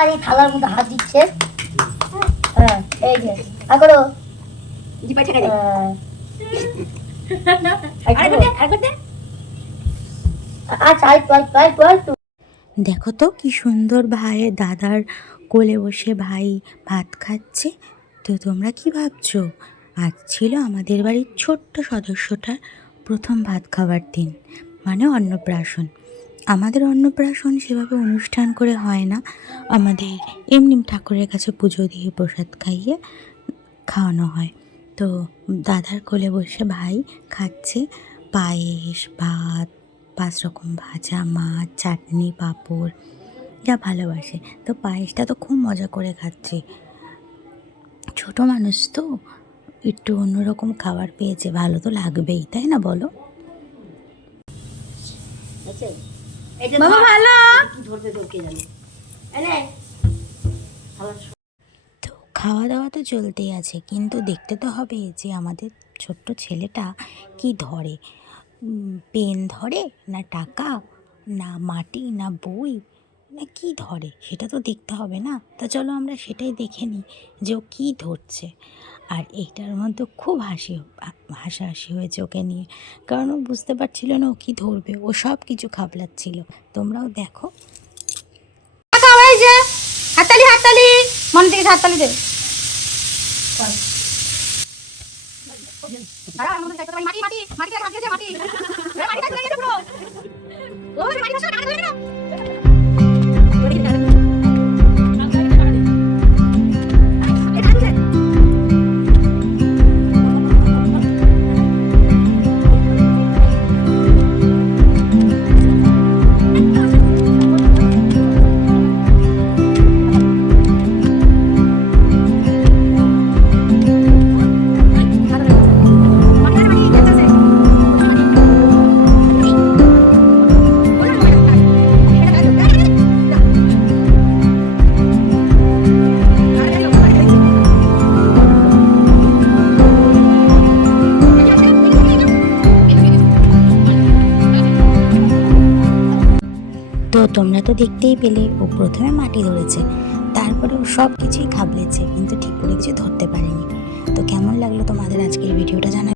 আর এই থালার মধ্যে হাত দিচ্ছে। হ্যাঁ এই যে আর করো জিপা ঠেকা দে। দেখো তো কি সুন্দর ভাইয়ের দাদার কোলে বসে ভাই ভাত খাচ্ছে। তো তোমরা কি ভাবছো? আজ ছিল আমাদের বাড়ির ছোট্ট সদস্যটার প্রথম ভাত খাওয়ার দিন, মানে অন্নপ্রাশন। আমাদের অন্নপ্রাশন সেভাবে অনুষ্ঠান করে হয় না, আমাদের এমনি ঠাকুরের কাছে পুজো দিয়ে প্রসাদ খাইয়ে খাওয়ানো হয়। তো দাদার কোলে বসে ভাই খাচ্ছে পায়েস, ভাত, 5 রকম ভাজা, মাছ, চাটনি, পাঁপড়, যা ভালোবাসে। তো পায়েসটা তো খুব মজা করে খাচ্ছে। ছোট মানুষ তো একটু অন্যরকম খাবার পেয়েছে, ভালো তো লাগবেই, তাই না বলো? তো খাওয়া দাওয়া তো চলতেই আছে, কিন্তু দেখতে তো হবে যে আমাদের ছোট্ট ছেলেটা কি ধরে। পেন ধরে না টাকা, না মাটি, না বই, না কি ধরে সেটা তো দেখতে হবে না? তা চলো আমরা সেটাই দেখে নিই যে ও কী ধরছে। আর এইটার মধ্যে খুব হাসাহাসি হয়েছে ওকে নিয়ে, কারণ ও বুঝতে পারছিল না ও কী ধরবে, ও সব কিছু খাবলাচ্ছিল। তোমরাও দেখো। হাততালি হাততালি, মন থেকে হাততালি দে। মাটি মাটি মাটি মাটি মাটি তো তোমরা তো দেখতেই পেলে, ও প্রথমে মাটি ধরেছে, তারপরে ও সব কিছুই খাবলেছে, কিন্তু ঠিক করে কিছু ধরতে পারেনি। তো কেমন লাগলো তোমাদের আজকের ভিডিওটা জানাবে।